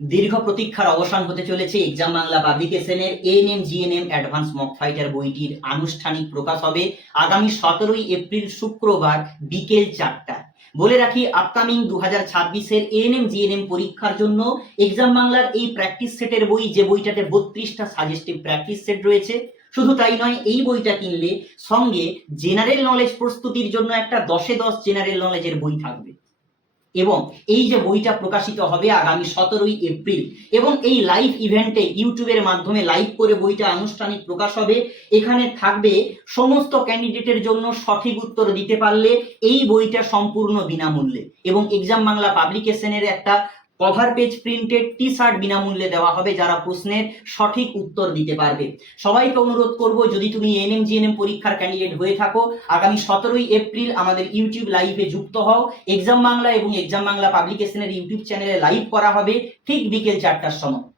দীর্ঘ প্রতীক্ষার অবসান হতে চলেছে এক্সাম বাংলা পাবলিকেশনের ANM GNM advance mock fighter বইটির আনুষ্ঠানিক প্রকাশ হবে আগামী 17ই এপ্রিল শুক্রবার বিকেল 4টায়। বলে রাখি, আপকামিং 2026-এর এএনএম জিএনএম পরীক্ষার জন্য এক্সাম বাংলার এই প্র্যাকটিস সেটের বই, যে বইটাতে 32টা সাজেস্টিভ প্র্যাকটিস সেট রয়েছে, শুধু তাই নয়, এই বইটা কিনলে সঙ্গে জেনারেল নলেজ প্রস্তুতির জন্য একটা 10-এ 10 জেনারেল নলেজের বই থাকবে। এবং এই যে বইটা প্রকাশিত হবে আগামী 17ই এপ্রিল, এবং এই লাইভ ইভেন্টে ইউটিউবের মাধ্যমে লাইভ করে বইটা আনুষ্ঠানিক প্রকাশ হবে। এখানে থাকবে সমস্ত ক্যান্ডিডেটের জন্য সঠিক উত্তর দিতে পারলে এই বইটা সম্পূর্ণ বিনামূল্যে, এবং এক্সাম বাংলা পাবলিকেশনের একটা cover page printed T shirt বিনামূল্যে দেওয়া হবে যারা প্রশ্নের সঠিক উত্তর দিতে পারবে। সবাইকে অনুরোধ করব, যদি তুমি এএনএম জিএনএম পরীক্ষার ক্যান্ডিডেট হয়ে থাকো, আগামী 17ই এপ্রিল আমাদের ইউটিউব লাইভে যুক্ত হও। এক্সাম বাংলা এবং এক্সাম বাংলা পাবলিকেশনের ইউটিউব চ্যানেলে লাইভ করা হবে ঠিক বিকেল 4টার সময়।